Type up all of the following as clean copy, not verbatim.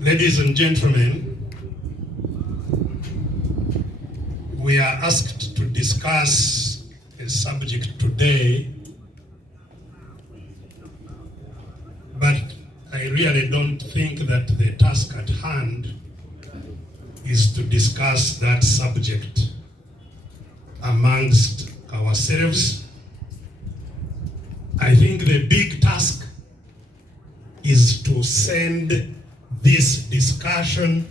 Ladies and gentlemen, we are asked to discuss a subject today, but I really don't think that the task at hand is to discuss that subject amongst ourselves. I think the big task is to send this discussion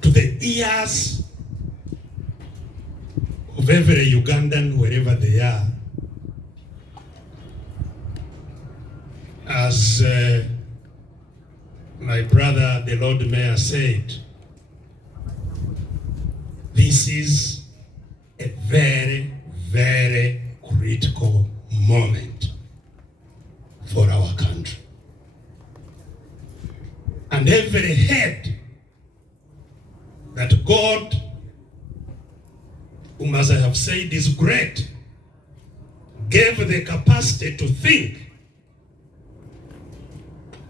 to the ears of every Ugandan, wherever they are, as my brother, the Lord Mayor, said. This is a very, very critical moment for our country. And every head that God, whom as I have said is great, gave the capacity to think,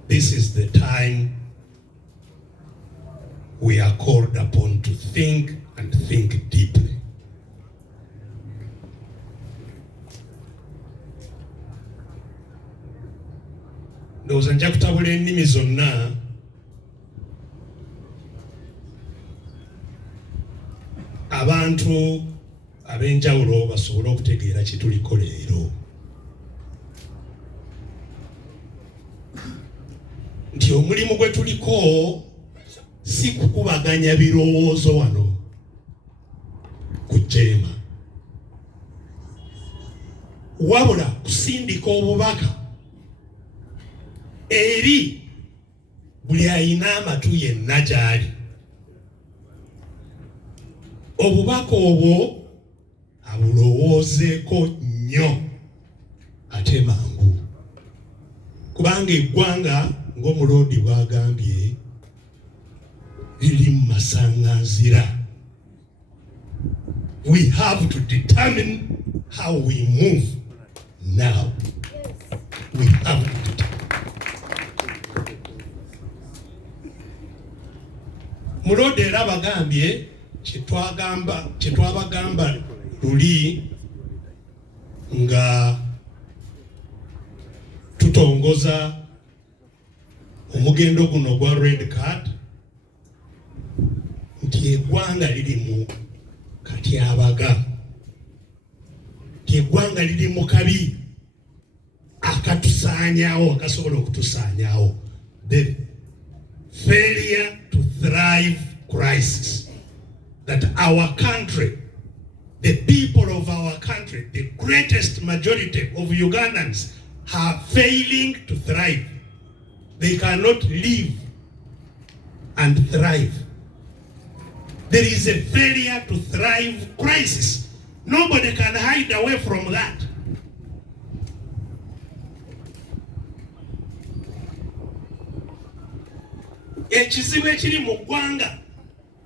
this is the time we are called upon to think and think deeply. Ndowooza nja kutabula ennimi zonna abantu ab'enjawulo basobole okutegeera kye tuliko leero. Nti omulimu gwe tuliko si kukubaganya birowoozo wano ku jeema, wabula kusindika obubaka eri buli ayina amatu yenna gy'ali. Obubaka obwo abulowoozeeko nnyo ate mangu, kubanga eggwanga ng'omuloodi bw'agambye liri mu masaŋŋanzira. We have to determine how we move now. We have to determine. Muloodi era bagambye kyetwabagamba luli nga tutongoza omugendo guno gwa red card, nti eggwanga liri mu katyabaga, nti eggwanga liri mu kabi akatusaanyaawo, akasobola okutusaanyaawo. The failure to thrive crisis that our country, the people of our country, the greatest majority of Ugandans are failing to thrive. They cannot live and thrive. There is a failure to thrive crisis. Nobody can hide away from that. Ekizibu ekiri mu ggwanga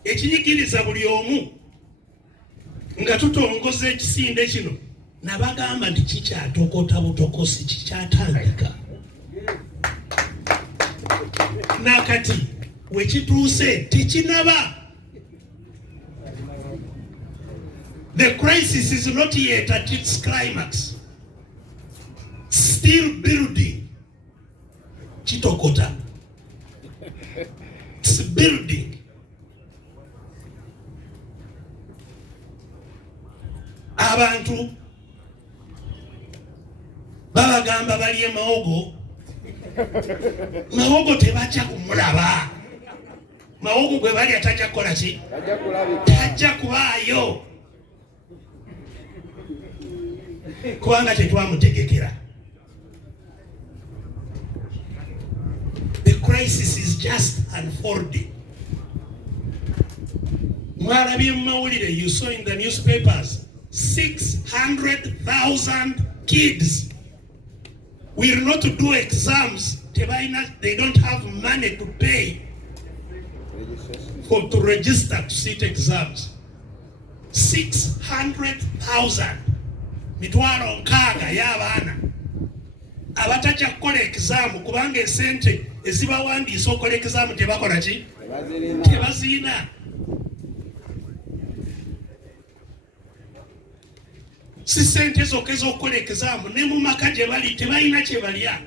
ekinyigiriza buli omu nga tutongoza ekisinde kino, nabagamba nti kikyatokota butokosi, kikyatandika. Nakati wekituuse tekinaba. The crisis is not yet at its climax. Still building. Kitokota. It's building. Abantu babagamba bali emawogo, mawogo tebajja kumulaba. Mawogo gwe bali atajja kukola ki? Tajja kubaayo, kubanga tetwamutegekera. The crisis is just unfolding. Mwalabye mu mawulire, you saw in the newspapers, 600,000 kids will not do exams. They don't have money to pay to register to sit exams. 600,000. Mitwalo nkaaga y'abaana Abatajja kukola exam kubanga esente ezibawandiisa okola exam tebakola ki? Tebazirina. Si sente zokka ez'okukola exam ne mu maka gye bali tebalina kye balya.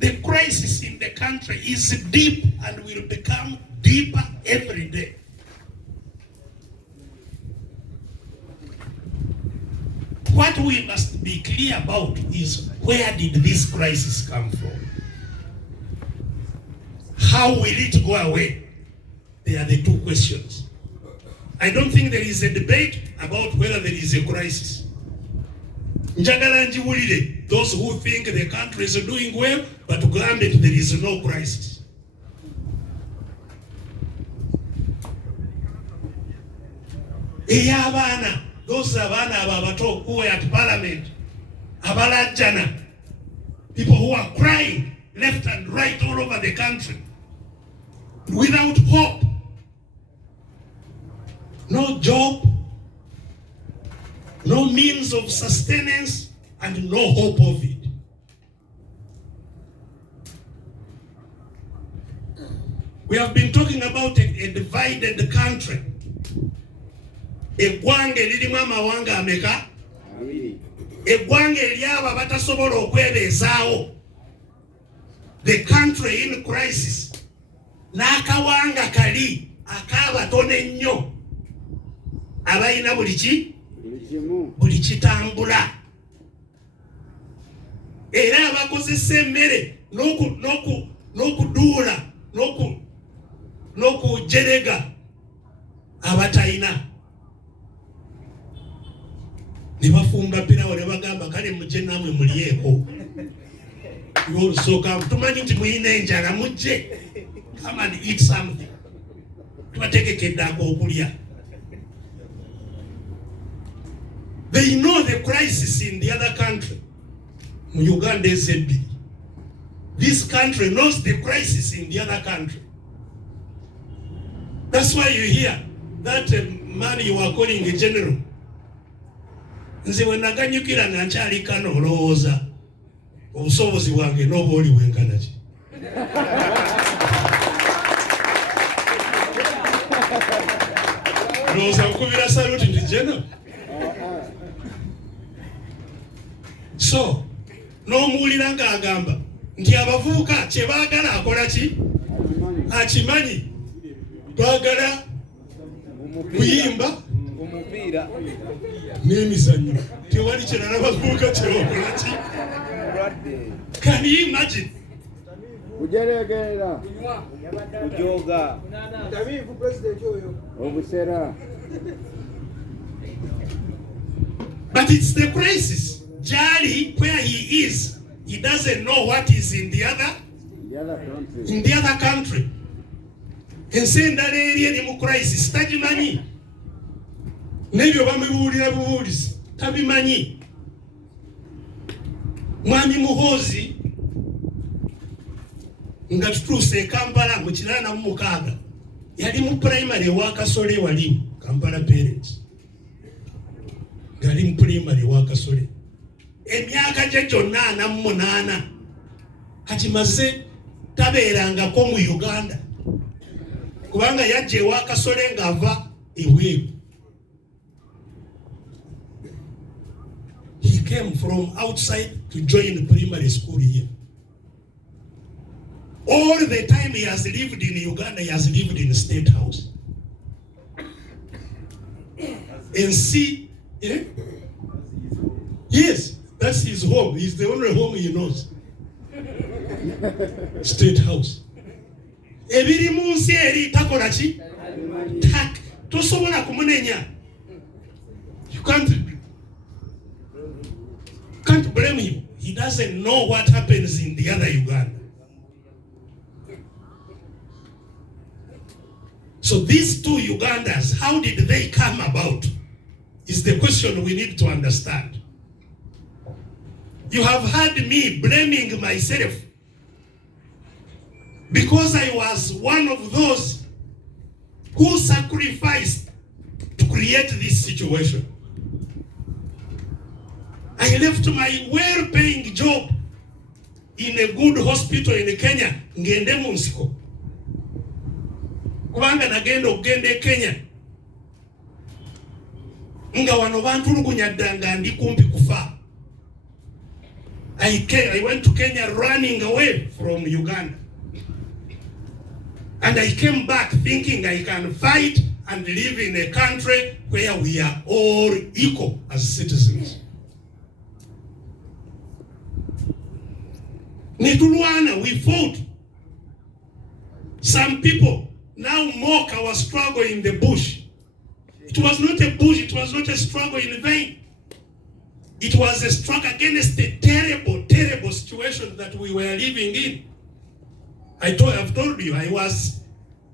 The crisis in the country is deep and will become deeper every day. What we must be clear about is, where did this crisis come from? How will it go away? They are the two questions. I don't think there is a debate about whether there is a crisis. Njagala njiwulire those who think the country is doing well, but granted there is no crisis. Eyabana, those abana ababato who were at parliament, abalajjana, people who are crying left and right all over the country, without hope, no job, no means of sustenance, and no hope of it. We have been talking about a divided country. Eggwanga eririmu amawanga ameka? Eggwanga eryabo abatasobola okwebeezaawo. The country in crisis. N'akawanga kali akabatono ennyo abalina buli ki? Buli kitambula. Era abakozesa emmere n'okuduula n'okujerega abatalina. Ne bafumba pirawo ne bagamba kale mujje namwe mulyeko. Y'olusooka tumanyi nti muyina enjala mujje. Come and eat something. Tubategekedde ak'okulya. They know the crisis in the other country. Uganda is a big. This country knows the crisis in the other country. That's why you hear that man you are calling a general. Nze we naganyukira nga nkyali kano olowooza obusobozi bwange n'oba oli bwenkana ki? Olowooza nkubira saluti ndi general. So, n'omuwulira ng'agamba nti abavubuka kye baagala akola ki? Akimanyi. Baagala kuyimba n'emizannyo. Tewali kirala bavubuka kye bakola ki? Can you imagine? Kujeregera kujoga tabivu president oyo obusera. But it's the crisis. Jali, where he is, he doesn't know what is in the other country. Ensenda eri eri mu crisis tagimanyi. Nebyo bamubuulira bubuulizi tabimanyi. Mwami Muhoozi nga tutuuse e Kampala mu 86 yali mu primary wa Kasole wali Kampala parents. Gali mu primary wa Kasole. Emyaka gye gyonna 48 kati maze tabeerangako mu Uganda kubanga yajja ewa Kasole ng'ava eweebu. He came from outside to join primary school here. All the time he has lived in Uganda, he has lived in the State House. And see, eh? Yes, that's his home. It's the only home he knows. State House. Ebiri munsi eri takola ki? Tak. Tosobola kumunenya. You can't blame him. He doesn't know what happens in the other Uganda. So these two Ugandas, how did they come about? Is the question we need to understand. You have heard me blaming myself because I was one of those who sacrificed to create this situation. I I left my well-paying job in a good hospital in Kenya, ngende mu nsiko. Kubanga nagenda okugenda Kenya. Nga wano bantulugunya ddanga ndi kumpi kufa. I went to Kenya running away from Uganda. And I came back thinking I can fight and live in a country where we are all equal as citizens. Netulwana, we fought. Some people now mock our struggle in the bush. It was not a bush, it was not a struggle in vain. It was a struggle against the terrible, terrible situation that we were living in. I've told you, I was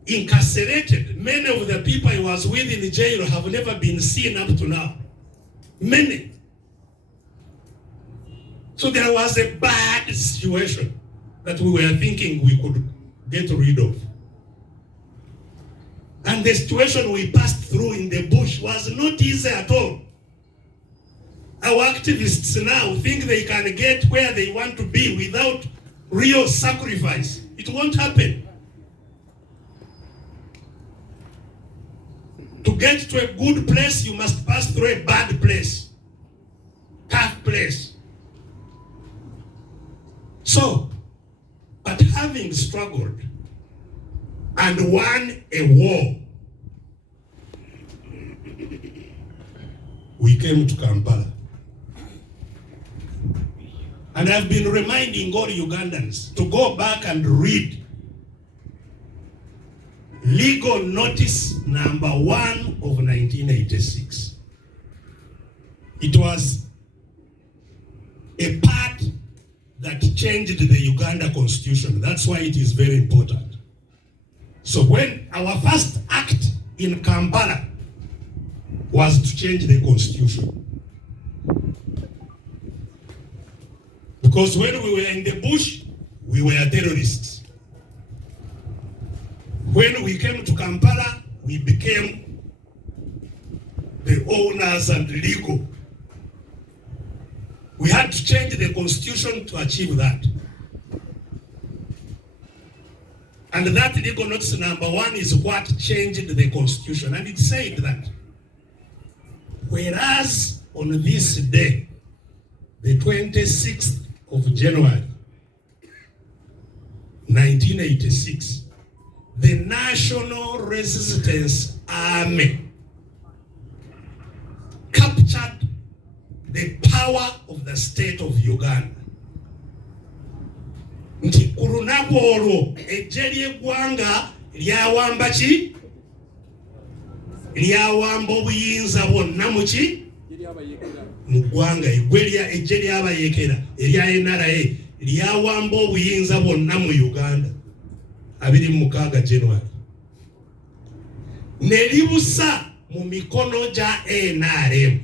incarcerated. Many of the people I was with in the jail have never been seen up to now. Many. So there was a bad situation that we were thinking we could get rid of. And the situation we passed through in the bush was not easy at all. Our activists now think they can get where they want to be without real sacrifice. It won't happen. To get to a good place, you must pass through a bad place, tough place. So, but having struggled and won a war, we came to Kampala. And I've been reminding all Ugandans to go back and read Legal Notice number 1 of 1986. It was a part that changed the Uganda constitution. That's why it is very important. So when our first act in Kampala was to change the constitution. Because when we were in the bush, we were terrorists. When we came to Kampala, we became the owners and legal. We had to change the constitution to achieve that. And that legal notice number 1 is what changed the constitution. And it said that whereas on this day, the 26th of January, 1986, the National Resistance Army captured the power of the state of Uganda. Nti kurunaku olwo ejje ly'eggwanga lyawamba ki? Lyawamba obuyinza bwonna mu ki? Mu ggwanga. Ejje ly'abayeekera erya NRA lyawamba obuyinza bwonna mu Uganda 26 January. Ne libusa mu mikono gya NRM.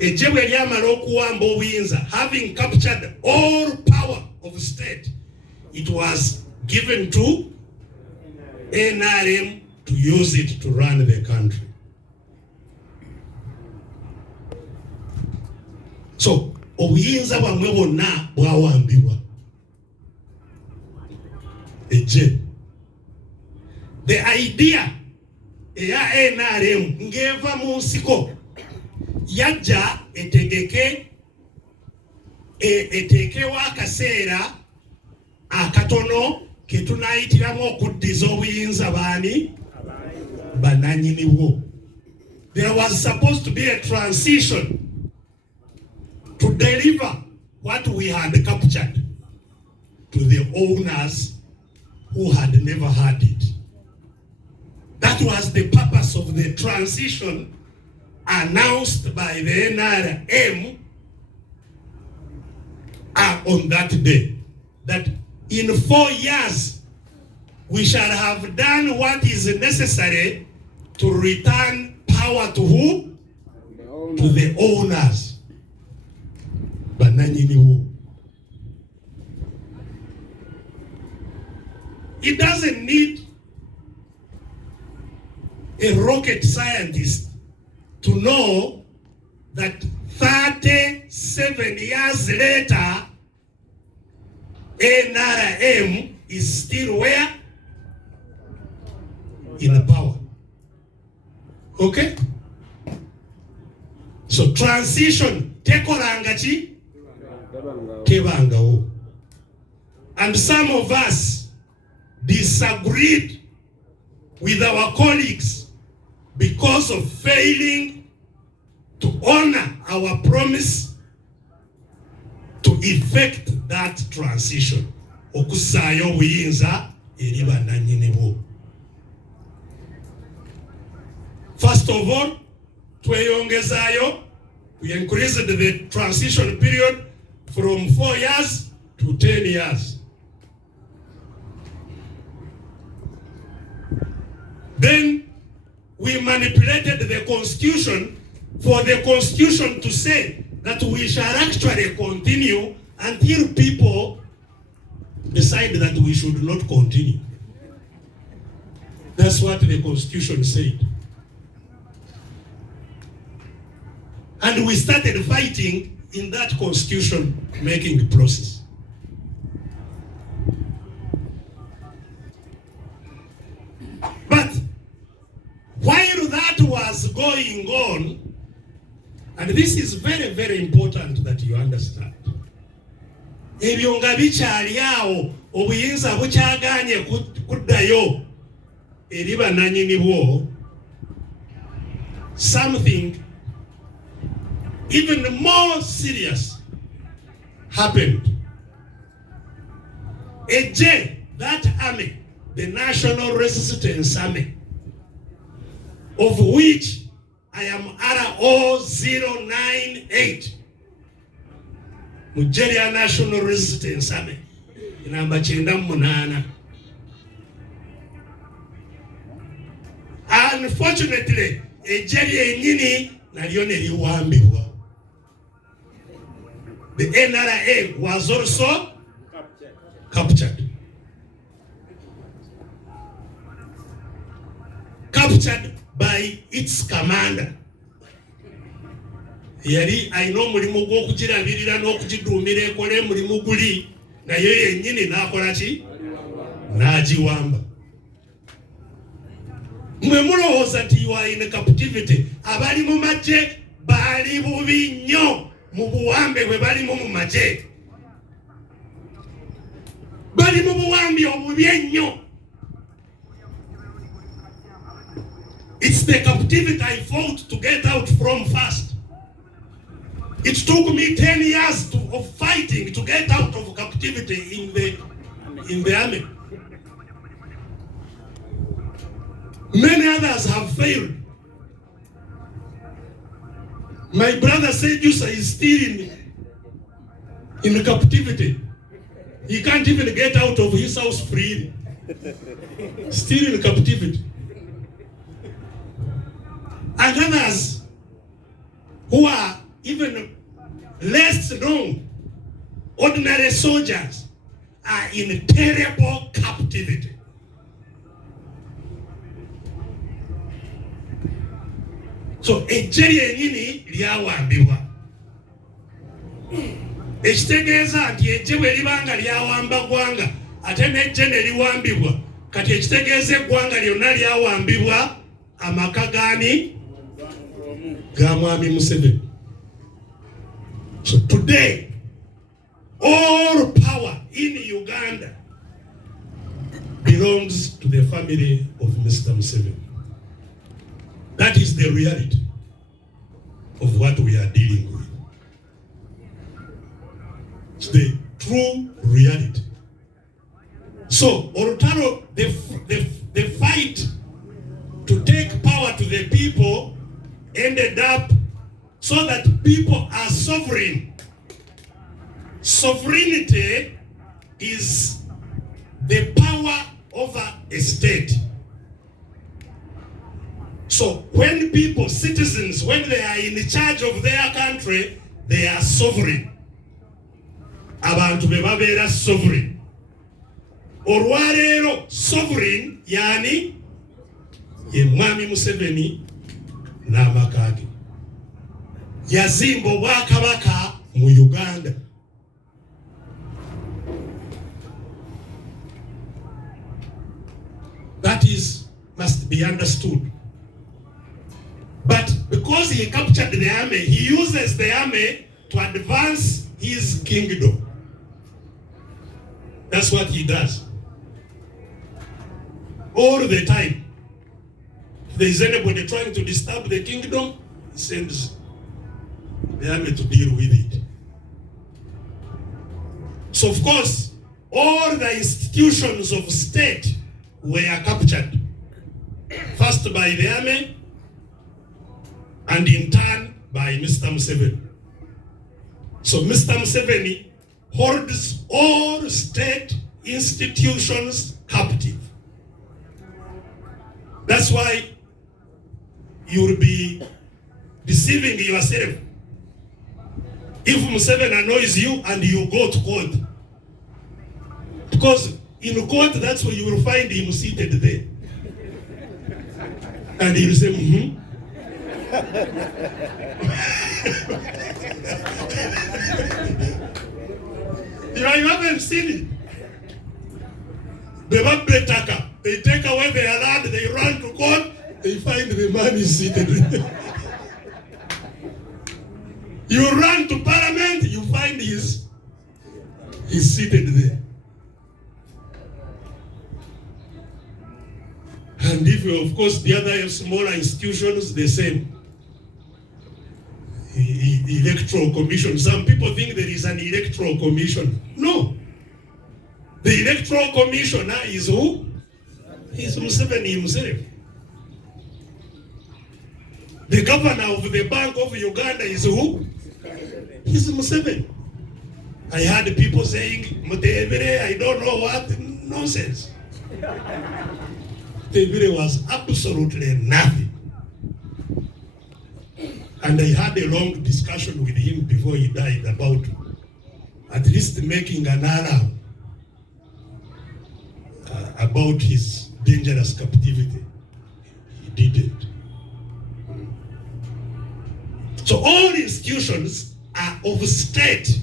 Ejje bwe lyamala okuwamba obuyinza, having captured all power of the state, it was given to NRM to use it to run the country. So, obuyinza bwamwe bwonna bwawambibwa ejje. The idea eya NRM ngeva mu nsiko yajja etekewa akaseera akatono ketunayitiramu okuddiza obuyinza baani bananyiniwo. There was supposed to be a transition to deliver what we had captured to the owners who had never had it. That was the purpose of the transition announced by the NRM on that day. That in 4 years we shall have done what is necessary to return power to who? To the owners. Bananyiniwo. It doesn't need a rocket scientist to know that 30 7 years later, NRM is still where? In power. Okay? So transition, tekolangachi, kebangawo. And some of us disagreed with our colleagues because of failing to honor our promise to effect that transition. Okusayo buyinza eri bannannyini bwo. First of all, tweyongezayo, we increased the transition period from 4 years to 10 years. Then we manipulated the constitution for the constitution to say that we shall actually continue until people decide that we should not continue. That's what the constitution said. And we started fighting in that constitution making process. But while that was going on, and this is very, very important that you understand, ebyo nga bikyali awo, obuyinza bukyaganye kuddayo eri bannannyini bwo, something even more serious happened. That army, the National Resistance Army, of which I am RO098, Nigeria National Resistance Army, number 98. Unfortunately, Nigeria nyini nalyo neliwambibwa. The NRA was also captured. Captured by its commander. Yali aino mulimu gw'okugirabirira n'okugiduumira ekole mulimu guli, naye yennyini n'akola ki? N'agiwamba. Mwe mulowooza nti you are in captivity. Abali mu magye bali bubi nnyo mu buwambe bwe balimu mu magye. Bali mu buwambe obubi ennyo. It's the captivity I fought to get out from first. It took me 10 years of fighting to get out of captivity in the army. Many others have failed. My brother Sejusa is still in captivity. He can't even get out of his house freely. Still in captivity. And others who are even less known, ordinary soldiers, are in terrible captivity. So ejeri enyini lyawambibwa. Ekitegeeza nti ejje bwe libanga lyawamba gwanga ate n'ejje ne liwambibwa, kati ekitegeeza eggwanga lyonna lyawambibwa amaka gaani ga Mwami Museveni. So today, all power in Uganda belongs to the family of Mr. Museveni. That is the reality of what we are dealing with. It's the true reality. So, Orutaro, the fight to take power to the people ended up so that people are sovereign. Sovereignty is the power over a state. So when people, citizens, when they are in charge of their country, they are sovereign. Abantu bebabeera sovereign. Olwaleero sovereign yani ye Mwami Museveni n'amaka ge. Yazimba obwakabaka mu Uganda. That must be understood. But because he captured the army, he uses the army to advance his kingdom. That's what he does. All the time. If there is anybody trying to disturb the kingdom, he sends the army to deal with it. So of course, all the institutions of state were captured. First by the army, and in turn by Mr. Museveni. So Mr. Museveni holds all state institutions captive. That's why you'll be deceiving yourself if Museveni annoys you and you go to court. Because in court, that's where you will find him seated there. And he'll say, mm-hmm. You haven't seen it. They take away their land, they run to court, they find the man is seated. You run to parliament, you find he's seated there. And if, of course, the other smaller institutions, the same. Electoral commission. Some people think there is an electoral commission. No. The electoral commissioner is who? He's Museveni himself. The governor of the Bank of Uganda is who? He's Museveni. I heard people saying, Mutevere, I don't know what. Nonsense. Mutevere was absolutely nothing. And I had a long discussion with him before he died about at least making an alarm about his dangerous captivity. He didn't. So all institutions of state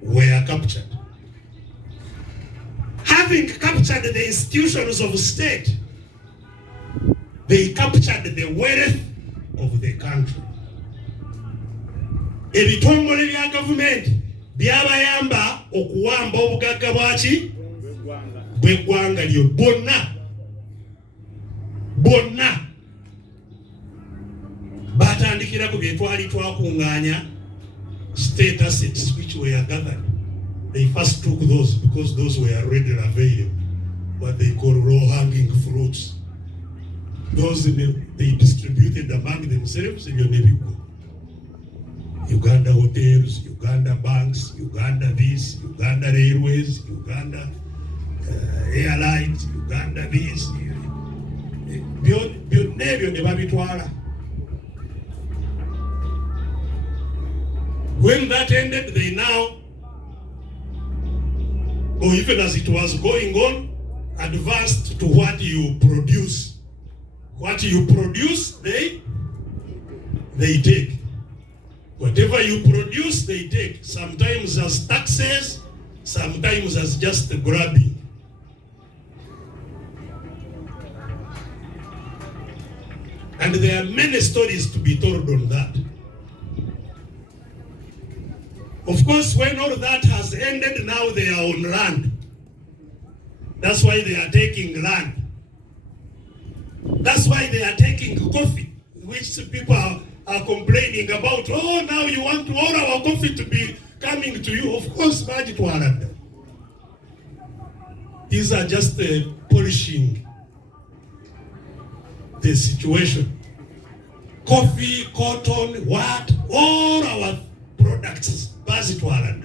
were captured. Having captured the institutions of state, they captured the wealth of the country. Ebitongole bya government byabayamba okuwamba obugagga bwaki bw'eggwanga lyo bonna batandikira ku bye twali twakungaanya state assets which were gathered. They first took those because those were readily available, what they call low-hanging fruits. Those they distributed among themselves in your navy. Uganda hotels, Uganda banks, Uganda this, Uganda railways, Uganda airlines, Uganda this. Byonna ebyo ne babitwala. When that ended, they now, or even as it was going on, advanced to what you produce. What you produce, they take. Whatever you produce, they take. Sometimes as taxes, sometimes as just grabbing. And there are many stories to be told on that. Of course, when all that has ended, now they are on land. That's why they are taking land. That's why they are taking coffee, which people are complaining about. Oh, now you want all our coffee to be coming to you. Of course, budget warrant. These are just polishing the situation. Coffee, cotton, what? All our products, budget warrant.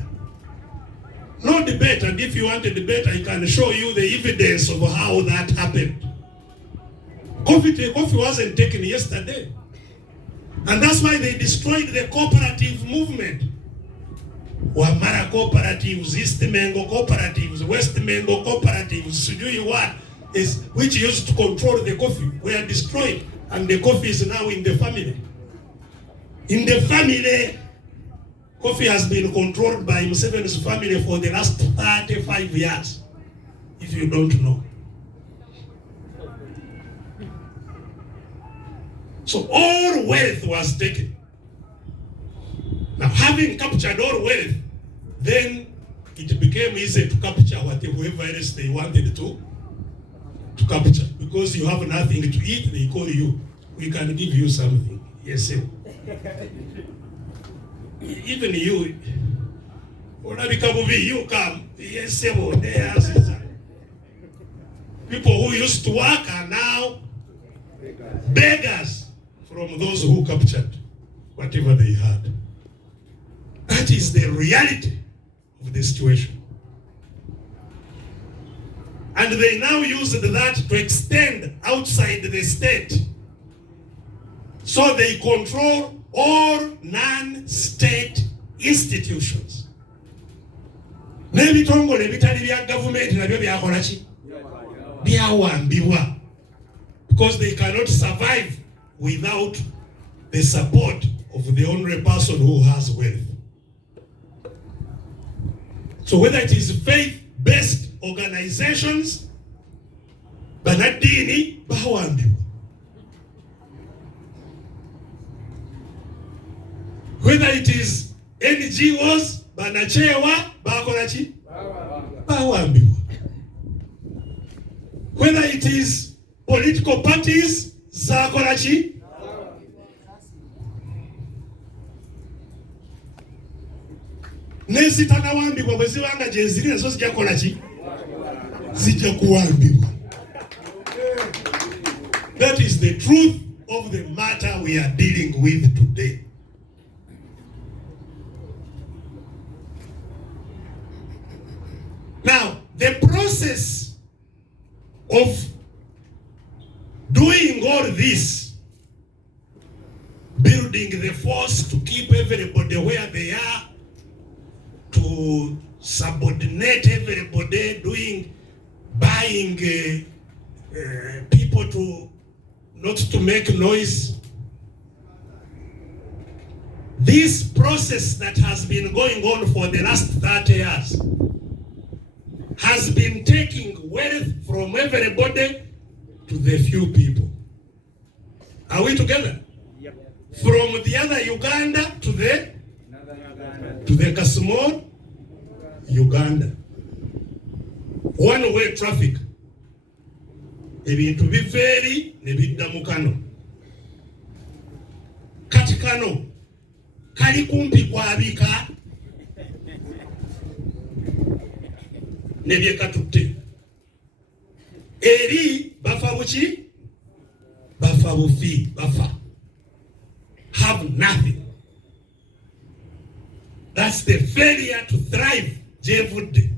No debate, and if you want a debate, I can show you the evidence of how that happened. Coffee wasn't taken yesterday. And that's why they destroyed the cooperative movement. Wamara cooperatives, East Mengo cooperatives, West Mengo cooperatives, which used to control the coffee, were destroyed. And the coffee is now in the family. In the family. Coffee has been controlled by Museveni's family for the last 35 years, if you don't know. So all wealth was taken. Now, having captured all wealth, then it became easy to capture whoever else they wanted to capture. Because you have nothing to eat, they call you. We can give you something. Yes, sir. Even you, you come. Yes, sir. People who used to work are now beggars from those who captured whatever they had. That is the reality of the situation. And they now use that to extend outside the state. So they control all non-state institutions. N'ebitongole ebitali bya government nabyo byakola ki? Byawambibwa. Because they cannot survive without the support of the only person who has wealth. So whether it is faith-based organizations, banadini bawambibwa. Whether it is NGOs, banachewa bakola ki? Bawambibwa. Whether it is political parties, zakola ki? Nezitana wambibwa bwe zibanga gye ziri nazo zijja kukola ki? Zijja kuwambibwa. That is the truth of the matter we are dealing with today. Now, the process of doing all this, building the force to keep everybody where they are, to subordinate everybody, buying people to not to make noise. This process that has been going on for the last 30 years has been taking wealth from everybody to the few people. Are we together? Yep. From the other Uganda to the Kasmon, Uganda. One-way traffic. Ebintu biveri nebidda mu Kano. Kati Kano kali kumpi kwabika nebye katutte. Eri bafa buki? Bafa bufi, bafa. Have nothing. That's the failure to thrive, Jevudde.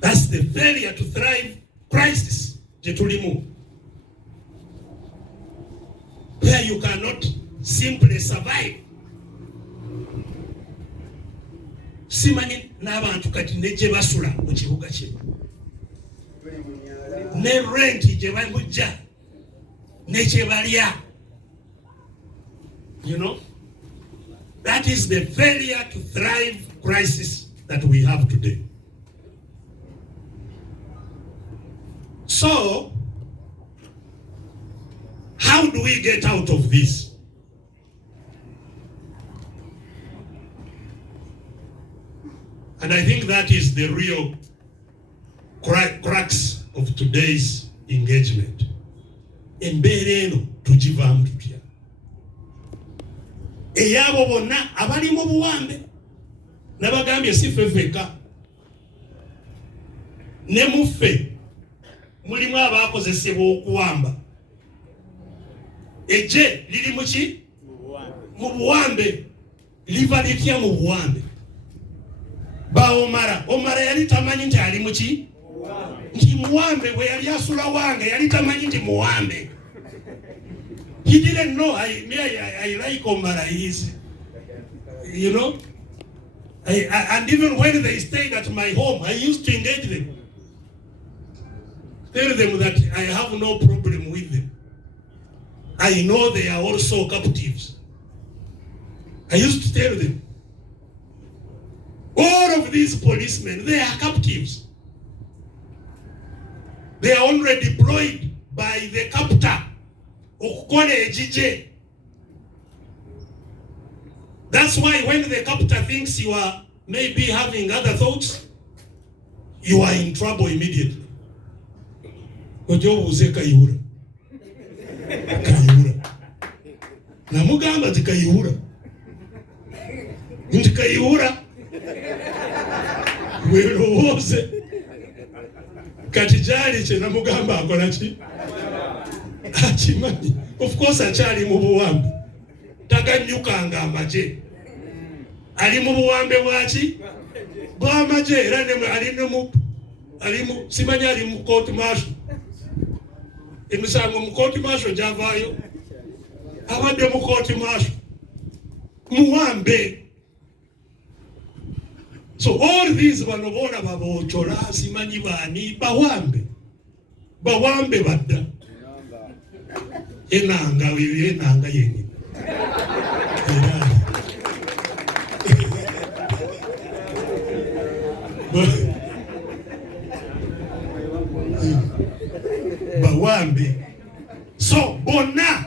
That's the failure to thrive crisis, Jetulimu. Where you cannot simply survive. Simanyi n'abantu kati ne gye basula mu kibuga kino. Ne rent gye bamujja, ne kye balya. You know? That is the failure to thrive crisis that we have today. So, how do we get out of this? And I think that is the real crux of today's engagement. Embeera eno tugivaamu tutya? Eyabo bonna abali mu buwambe nabagambye si ffeffeka ne muffe mulimu abaakozesebwa okuwamba. Ejje liri mu ki? Mu buwambe. Liva litya mu buwambe? Ba Omara yali tamanyi nti ali mu ki? Nti muwambe bwe yali asula wange yali tamanyi nti muwambe. He didn't know. I like Omara. He's, you know. And even when they stayed at my home, I used to engage them. Tell them that I have no problem with them. I know they are also captives. I used to tell them, all of these policemen, they are captives. They are already deployed by the captor. That's why when the captor thinks you are maybe having other thoughts, you are in trouble immediately. Kayihura. Namugamba zikayihura. Ntikayihura. Werowoze. Katijali che namugamba akola ki? Achimani. Of course achali mu buwambe. Taganyukanga amaje. Ali mu buwambe bwaki? Bwamaje era ne ali mu simanya ali mu court martial. Emisango mu court martial javayo. Abadde mu court martial. Muwambe. So all these banobona babochola simanyi bani bawambe badda enanga yenyi bawambe. So bona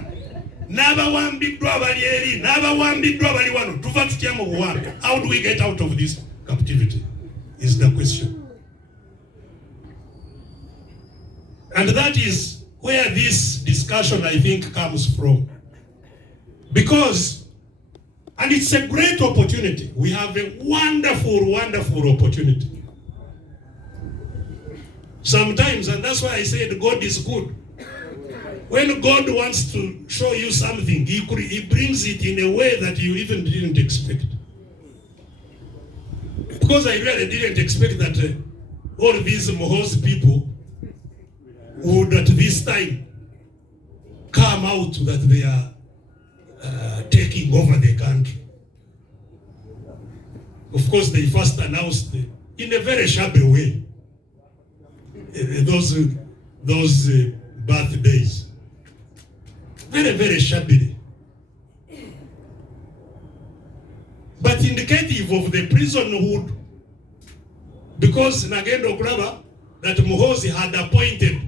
n'abawambiddwa bali eri n'abawambiddwa bali wano tuva tutya mu buwambe. How do we get out of this captivity is the question. And that is where this discussion, I think, comes from. Because, and it's a great opportunity. We have a wonderful, wonderful opportunity. Sometimes, and that's why I said God is good. When God wants to show you something, He brings it in a way that you even didn't expect. Because I really didn't expect that all these Mohos people would at this time come out that they are taking over the country. Of course, they first announced in a very shabby way those birthdays. Very, very shabbily. But indicative of the prisonhood, because Nagendo Okulaba, that Muhoozi had appointed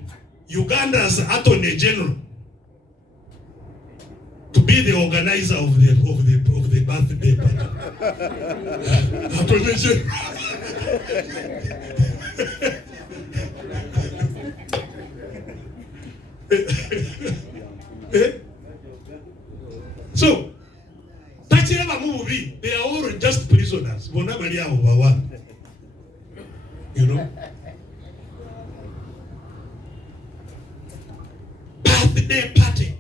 Uganda's Attorney General to be the organizer of the birthday party. Attorney General. So, they are all just prisoners. You know? Birthday party.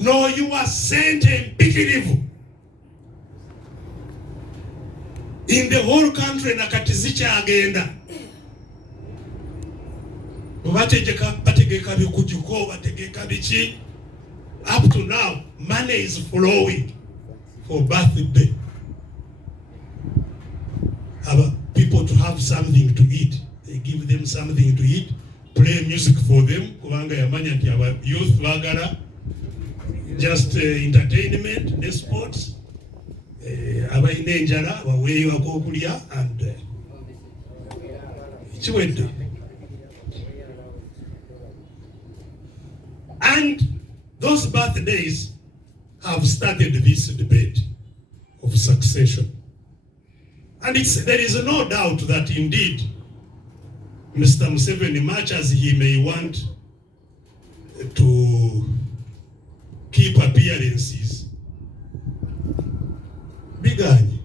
No, you are sent and picked in the whole country nakatizicha agenda. Up to now, money is flowing for birthday. People to have something to eat. They give them something to eat, play music for them. Youth wagara, just entertainment, the sports. And and those birthdays have started this debate of succession. And there is no doubt that indeed Mr. Museveni, much as he may want to keep appearances, Bigani,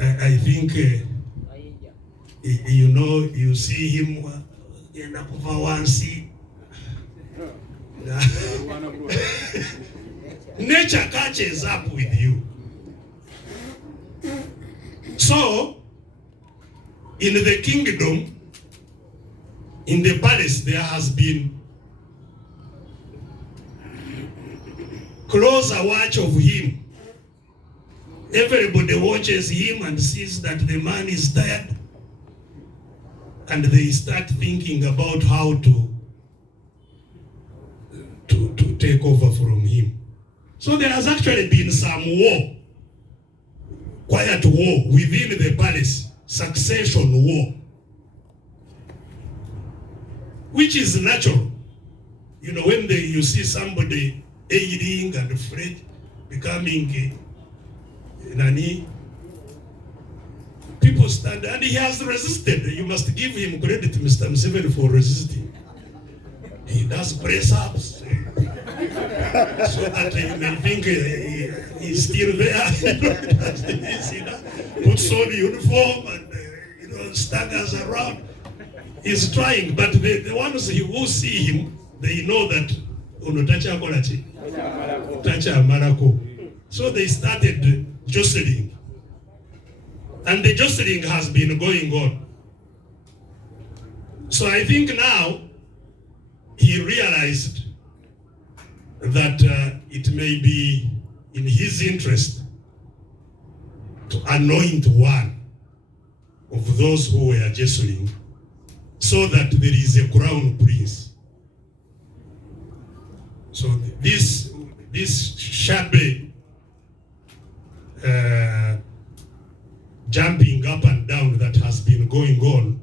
I think, you know, you see him nature catches up with you. So, in the kingdom, in the palace, there has been closer watch of him. Everybody watches him and sees that the man is tired, and they start thinking about how to take over from him. So there has actually been some war, quiet war within the palace, succession war, which is natural. You know, when you see somebody ailing and afraid, becoming nani, people stand, and he has resisted. You must give him credit, Mr. Museveni, for resisting. He does press-ups, so that you may think he's still there. Puts on uniform and staggers around. He's trying, but the ones who see him, they know that Tacha Marako. So they started jostling. And the jostling has been going on. So I think now he realized that it may be in his interest to anoint one of those who were jostling, so that there is a crown prince. So this shabby jumping up and down that has been going on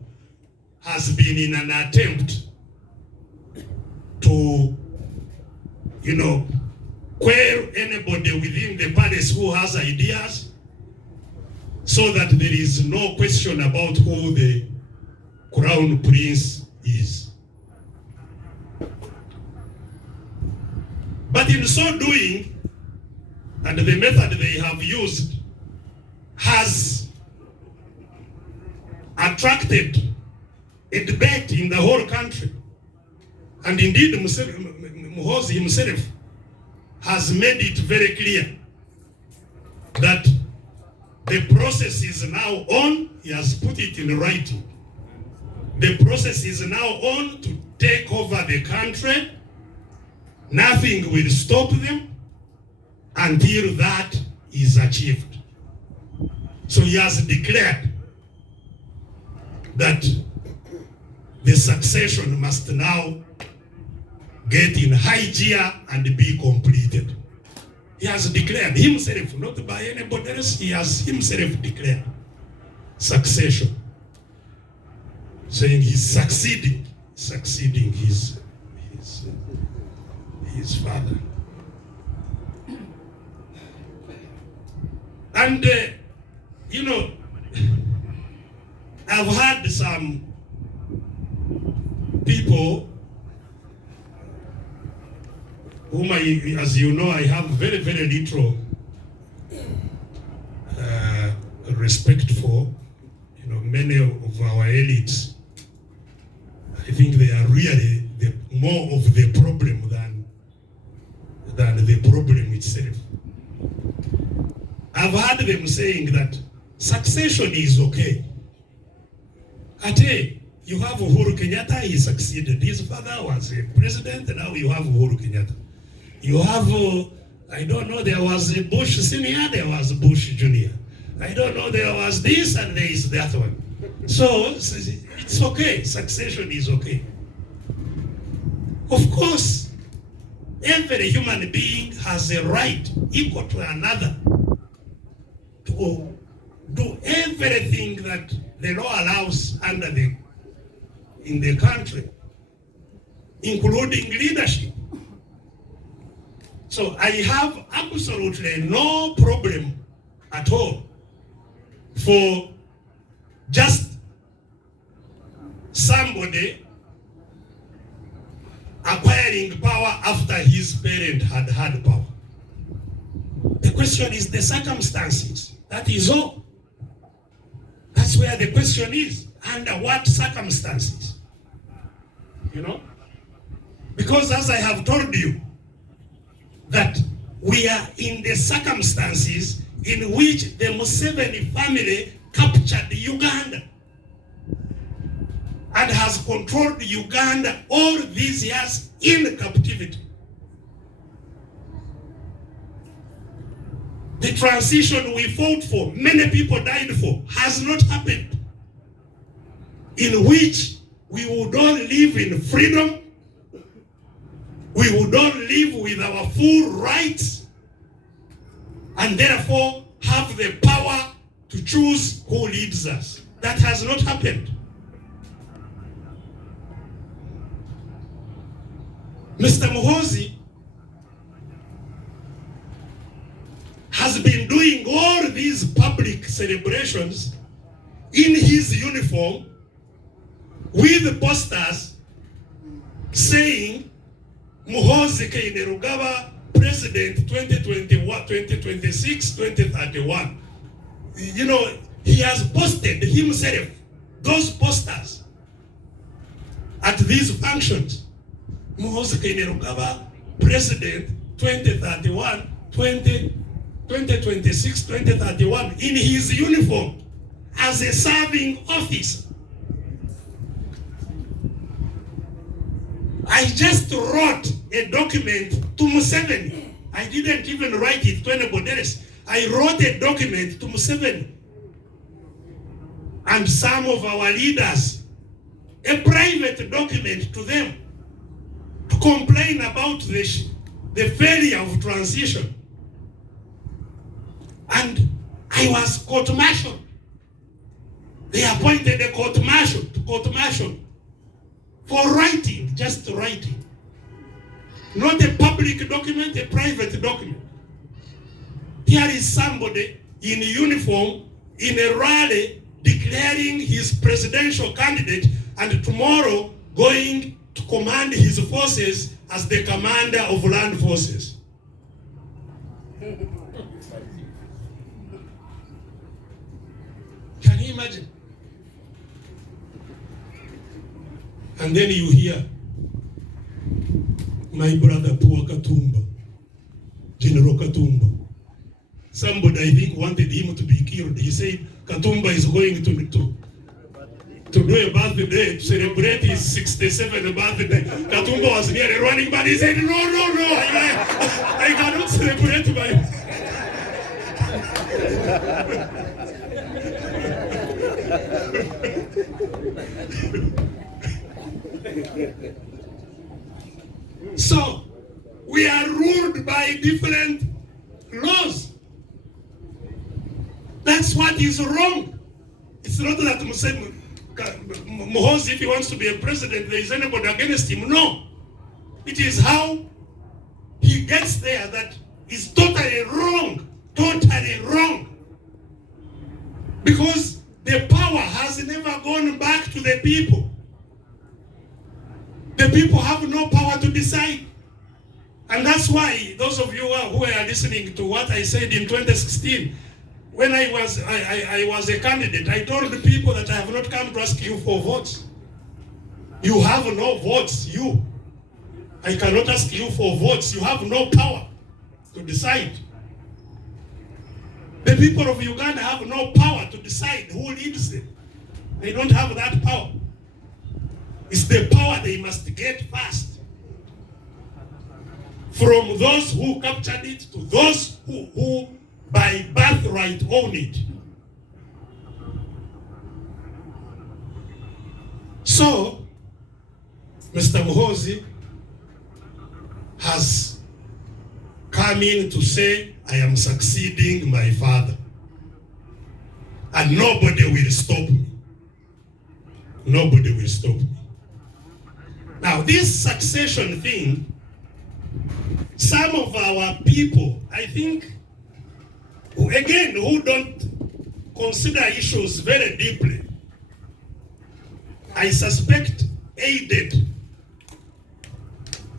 has been in an attempt to, quell anybody within the palace who has ideas, so that there is no question about who the crown prince is. But in so doing, and the method they have used has attracted a debate in the whole country. And indeed, Muhoozi himself has made it very clear that the process is now on. He has put it in writing. The process is now on to take over the country. Nothing will stop them until that is achieved. So he has declared that the succession must now get in high gear and be completed. He has declared himself, not by anybody else, he has himself declared succession, saying he's succeeding his father. And I've had some people whom as you know, I have very, very little respect for. Many of our elites, I think they are really more of the problem than the problem itself. I've heard them saying that succession is okay. Ate, you have Uhuru Kenyatta, he succeeded. His father was a president, and now you have Uhuru Kenyatta. You have, I don't know, there was a Bush Senior, there was Bush Junior. I don't know, there was this and there is that one. So it's okay, succession is okay. Of course, every human being has a right equal to another to do everything that the law allows in the country, including leadership. So I have absolutely no problem at all for just somebody acquiring power after his parent had power. The question is the circumstances. That is all. That's where the question is. Under what circumstances? Because as I have told you, that we are in the circumstances in which the Museveni family captured Uganda and has controlled Uganda all these years in captivity. The transition we fought for, many people died for, has not happened, in which we would all live in freedom, we would all live with our full rights, and therefore have the power to choose who leads us. That has not happened. Mr. Muhoozi has been doing all these public celebrations in his uniform with posters saying Muhoozi Kainerugaba President 2021, 2026, 2031. You know, he has posted himself those posters at these functions. Muhoozi Kainerugaba President 2031, 2026, 2031 in his uniform as a serving officer. I just wrote a document to Museveni. I didn't even write it to anybody else. I wrote a document to Museveni and some of our leaders, a private document to them, to complain about the failure of transition. And I was court-martialed. They appointed a court-martial for writing, just writing. Not a public document, a private document. Here is somebody in uniform, in a rally, declaring his presidential candidate, and tomorrow going to command his forces as the commander of land forces. Can you imagine? And then you hear my brother Pua Katumba, General Katumba. Somebody, I think, wanted him to be killed. He said Katumba is going to do a birthday, to celebrate his 67th birthday. Katumba was nearly running, but he said, no, I cannot celebrate my... So, we are ruled by different laws. That's what is wrong. It's not that Muhoozi, if he wants to be a president, there is anybody against him. No. It is how he gets there that is totally wrong. Totally wrong. Because the power has never gone back to the people. The people have no power to decide. And that's why those of you who are listening to what I said in 2016, when I was a candidate, I told the people that I have not come to ask you for votes. You have no votes, you. I cannot ask you for votes. You have no power to decide. The people of Uganda have no power to decide who leads them. They don't have that power. It's the power they must get first. From those who captured it to those who by birthright own it. So, Mr. Muhoozi has come in to say, I am succeeding my father. And nobody will stop me. Nobody will stop me. Now, this succession thing, some of our people, I think, again, who don't consider issues very deeply, I suspect aided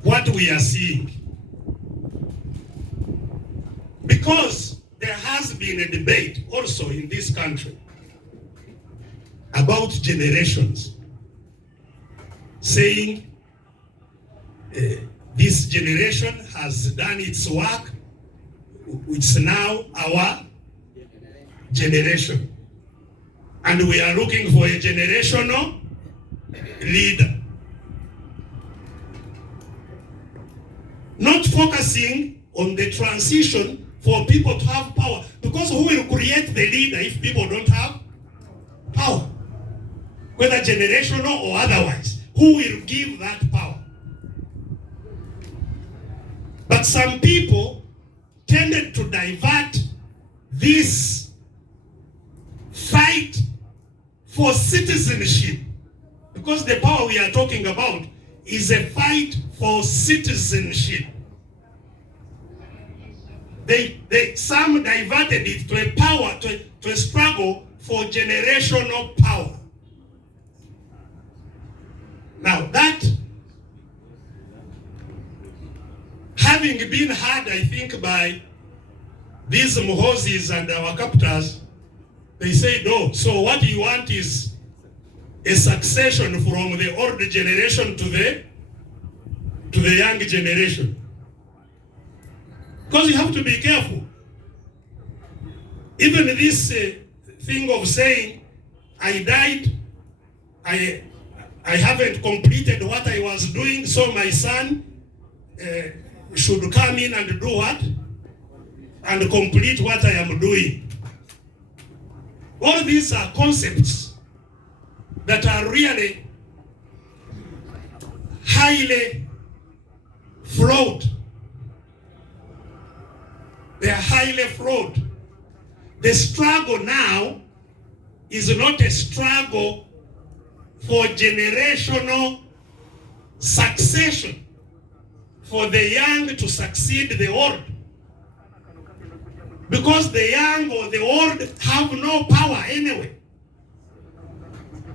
what we are seeing. Because there has been a debate also in this country about generations, saying this generation has done its work, it's now our generation. And we are looking for a generational leader. Not focusing on the transition for people to have power. Because who will create the leader if people don't have power? Whether generational or otherwise. Who will give that power? But some people tended to divert this fight for citizenship, because the power we are talking about is a fight for citizenship. Some diverted it to a power, to a struggle for generational power. Now that, having been heard, I think, by these Muhozis and our captors, they say, no, so what you want is a succession from the old generation to the young generation. Because you have to be careful. Even this thing of saying, I died, I haven't completed what I was doing, so my son should come in and do what? And complete what I am doing. All these are concepts that are really highly flawed. They are highly flawed. The struggle now is not a struggle for generational succession, for the young to succeed the old. Because the young or the old have no power anyway.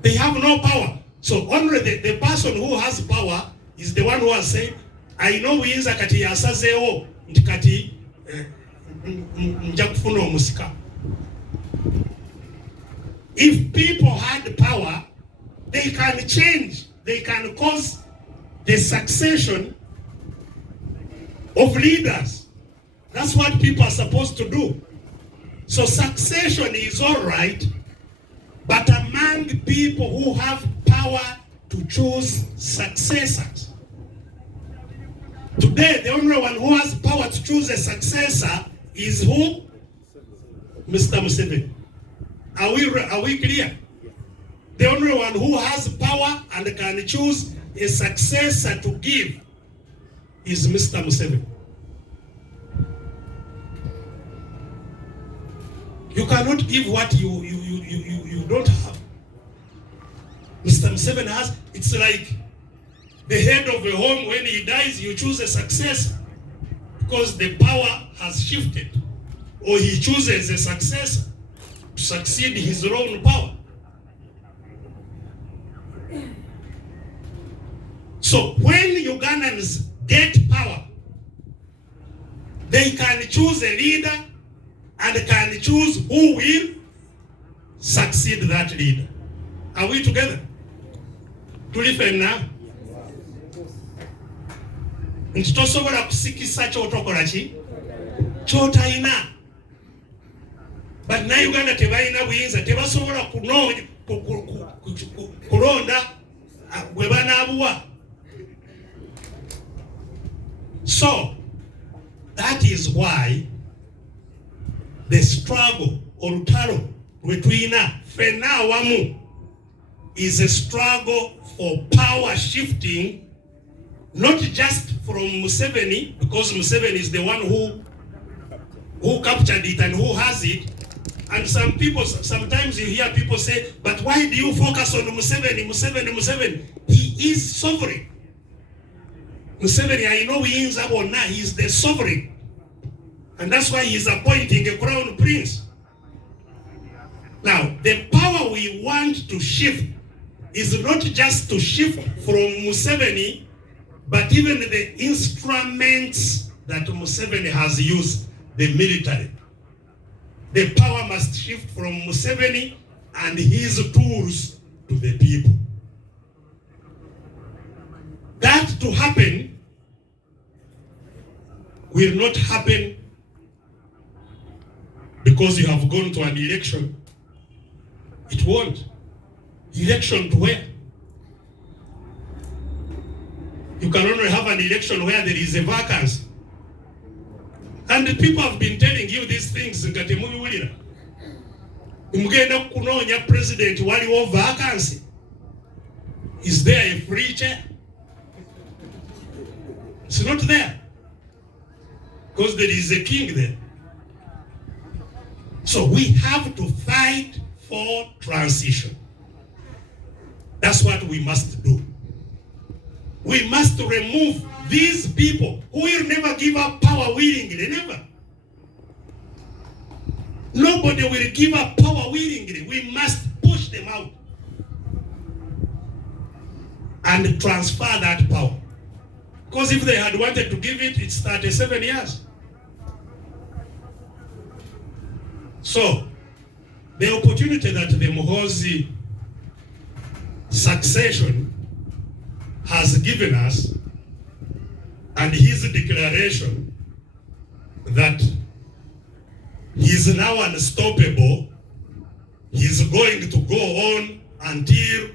They have no power. So only the person who has power is the one who has said, I know winza kati yasazeo ntikati njakufuna omusika. If people had power, they can change, they can cause the succession of leaders. That's what people are supposed to do. So succession is all right, but among people who have power to choose successors. Today, the only one who has power to choose a successor is who? Mr. Museveni. Are we clear? The only one who has power and can choose a successor to give is Mr. Museveni. You cannot give what you don't have. Mr. Museveni has, it's like the head of a home, when he dies, you choose a successor because the power has shifted, or he chooses a successor to succeed his own power. So when Ugandans get power, they can choose a leader and can choose who will succeed that leader. Are we together? Tulifena? Ntosobola kusikisa kyotokola ki? Kyotalina. But na Uganda tebalina buyinza, tebasobola kulonda bwe banaabuwa. So, that is why the struggle, olutalo lwetulina ffenna awamu, is a struggle for power shifting, not just from Museveni, because Museveni is the one who captured it and who has it. And some people, sometimes you hear people say, but why do you focus on Museveni? He is sovereign. Museveni, I know he is the sovereign. And that's why he's appointing a crown prince. Now, the power we want to shift is not just to shift from Museveni, but even the instruments that Museveni has used, the military. The power must shift from Museveni and his tools to the people. That to happen will not happen because you have gone to an election. It won't. Election to where? You can only have an election where there is a vacancy. And the people have been telling you these things. Mugenda kunoonya president waliwo vacancy. Is there a free chair? It's not there. Because there is a king there. So we have to fight for transition. That's what we must do. We must remove these people who will never give up power willingly, never. Nobody will give up power willingly. We must push them out and transfer that power. Because if they had wanted to give it, it's 37 years. So, the opportunity that the Muhoozi succession has given us, and his declaration that he's now unstoppable, he's going to go on until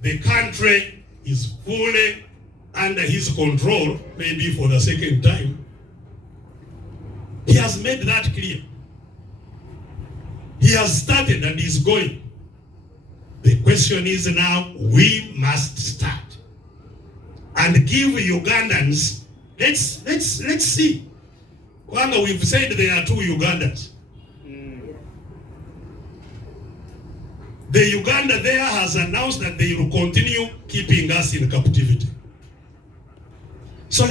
the country is fully under his control, maybe for the second time. He has made that clear. He has started and is going. The question is now, we must start and give Ugandans, let's see. Well, we've said there are 2 Ugandans. The Uganda there has announced that they will continue keeping us in captivity. So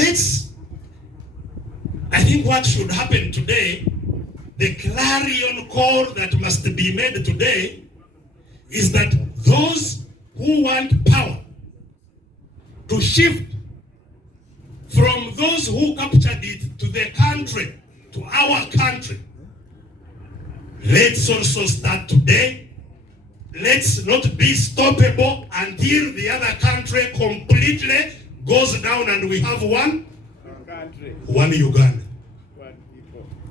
I think what should happen today, the clarion call that must be made today, is that those who want power to shift from those who captured it to the country, to our country, let's also start today. Let's not be stoppable until the other country completely goes down and we have one Uganda.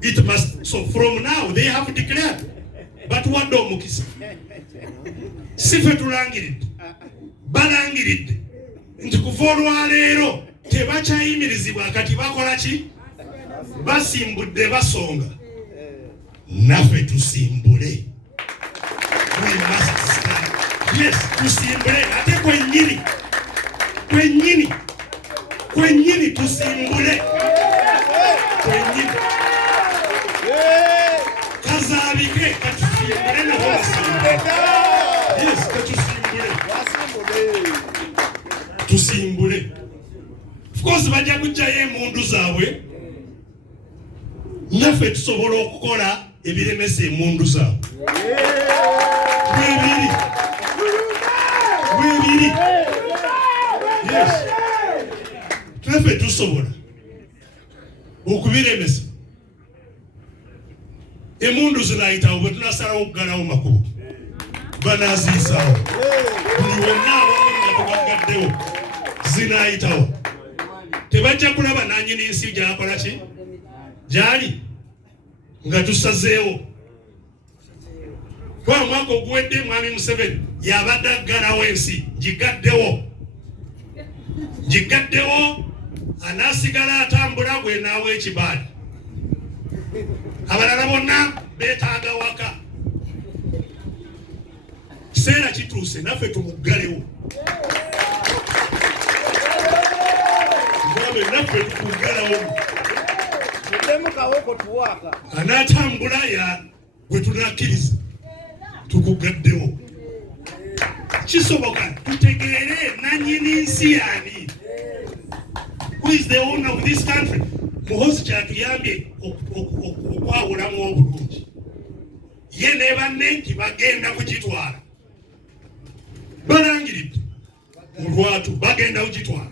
It must, so from now they have declared. But what do mukisa? Sife tulangiridde. Balangiridde. Nti kuva olwaleero tebakyayimirizibwa kati bakola ki? Basimbudde basonga. Naffe tusimbule. We must start. Yes, tusimbule. Ate kwennyini tusimbule. Kwennyini. Kazabike katusimbule na wasimbule. Yes, tusimbule. Of course, bajja kujjayo emundu zaabwe. Naffe tusobola okukola ebiremesa emundu zaabwe. Webiri. Yes. Naffe tusobola okubiremesa. Emundu zinayitawo bwe tunasalawo okuggalawo makubo. Banaaziisaawo. Buli wonna awamu nga tubagaddewo zinayitawo. Tebajja kulaba nannyini nsi gy'akola ki? Gyali nga tusazeewo. Kwa mwaka oguwedde Mwami Museveni yabadde aggalawo ensi, gigaddewo anaasigala atambula gwe naawe ekibaali. Abalala bonna beetaaga waka. Kiseera kituuse naffe tumuggalewo. Naffe tukuggalawo. Anaatambula ya gwe tunakkiriza tukugaddewo. Kisoboka tutegeere nannyini nsi yaani. Who is the owner of this country? Muhoozi kyatuyambye okwawulamu obulungi. Ye ne banne nti bagenda kugitwala. Balangiridde mu lwatu bagenda kugitwala.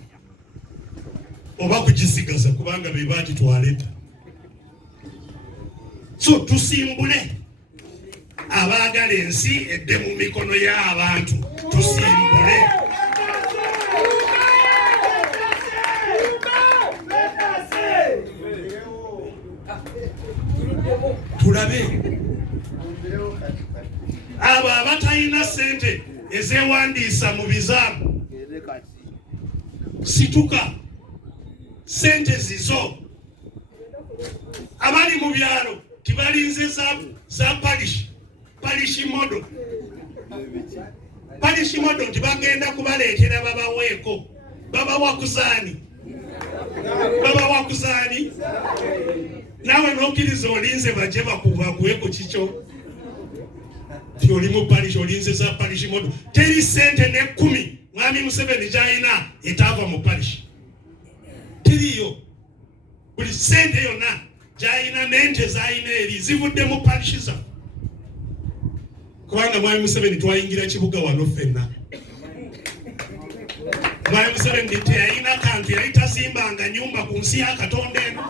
Oba kugisigaza kubanga be bagitwala edda. So tusimbule. Abaagala ensi edde mu mikono y'abantu. Tusimbule. Tulabe. Abo abatalina ssente ezeewandiisa mu bizaamu. Situka. Ssente zizo. Abali mu byalo tibalinze za palishi modo. Palishi modo tibagenda kubaleetera babaweeko. Babawakuzaani. Nawe n'okkiriza olinze bajje bakuweeko kikyo. ti oli mu parish olinze za parish modu teri sente ne 10 mwami Museveni jaina etava mu parish teriyo buli sente yonna jaina nente zaina eri zivudde mu parishiza kubanga mwami Museveni twayingira kibuga wano fenna mwami Museveni teyaina kantu yali tazimbanga nyumba ku nsi ya Katonda eno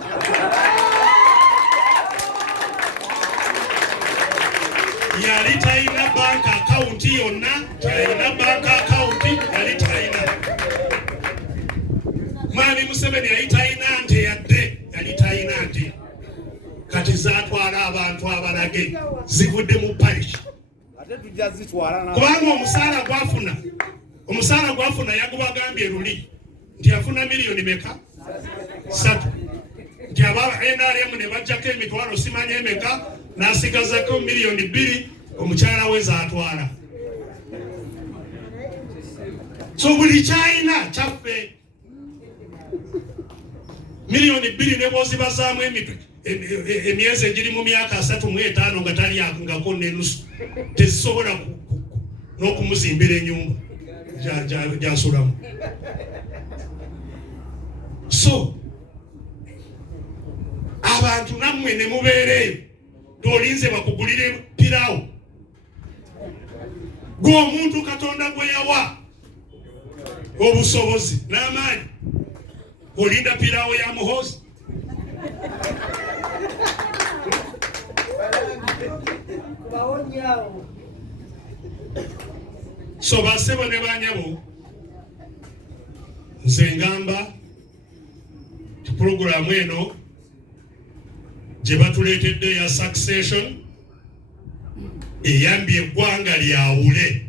yali taina bank account yonna taina bank account yali taina mwami Museveni yali taina nte yadde yali taina nte kati zatwala abantu abalage zivudde mu parish kubanga omusaala gwafuna yagubagambye luli nti yafuna miliyoni meka 3 nti aba NRM ne bajjako emitwalo simanya emeka nasigazako miliyoni 2 omukyala we zaatwala so buli kyayina kyaffe miliyoni 2 ne bozibazaamu emitwe emyezi egiri mu myaka 35 nga tali akungako n'enusu tezisobola n'okumuzimbira ennyumba gy'asulamu so abantu nammwe ne mubeereyo tolinze bakugulire pirawo gwe omuntu Katonda gwe yawa obusobozi n'amaanyi olinda pirawo ya muhozi so basebo ne banyabo nze ngamba ti programu eno gye batuleetedde ya succession eyambye eggwanga lyawule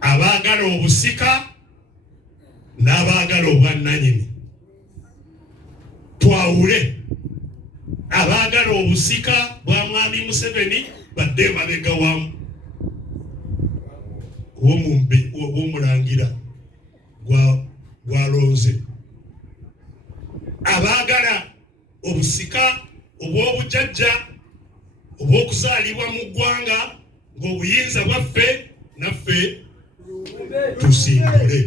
abaagala obusika n'abaagala obwannanyini twawule abaagala obusika bwa mwami Museveni badde mabega wamu w'omulangira gwalonze abaagala obusika obw'obujjajja obw'okuzaalibwa mu ggwanga ng'obuyinza bwaffe naffe tusimbule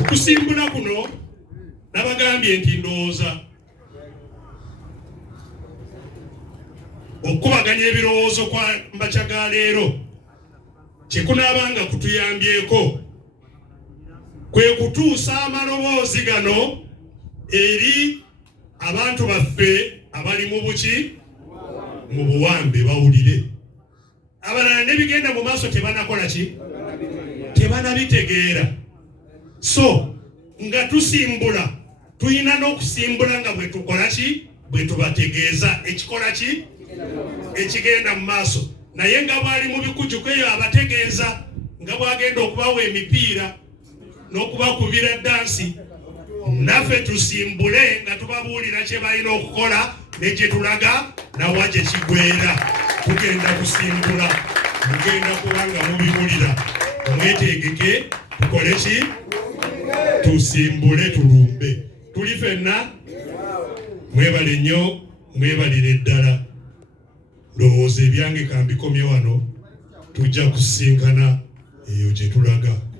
okusimbula kuno nabagambye nti ndowooza okubaganya ebirowoozo kwa mbaca ga leero kyekunaabanga kutuyambyeko kwe kutuusa amaloboozi gano eri abantu baffe abali mu buki mu buwambe bawulire abalala nebigenda mu maaso tebanakola ki tebanabitegeera so nga tusimbula tuyina n'okusimbula nga bwe tukola ki bwe tubategeeza ekikola ki ekigenda mu maaso naye nga bwali mu bikujuko eyo abategeeza nga bwagenda okubawa emipiira n'okubakubira dansi naffe tusimbule nga tubabuulira kye balina okukola ne gye tulaga nawa gye kigwera tugenda kusimbula mugenda kubanga mubiwulira omwetegeke tukole ki tusimbule tulumbe tuli fenna mwebale nnyo mwebalire ddala ndowooza ebyange kambikomye wano tujja kusinkana eyo gye tulaga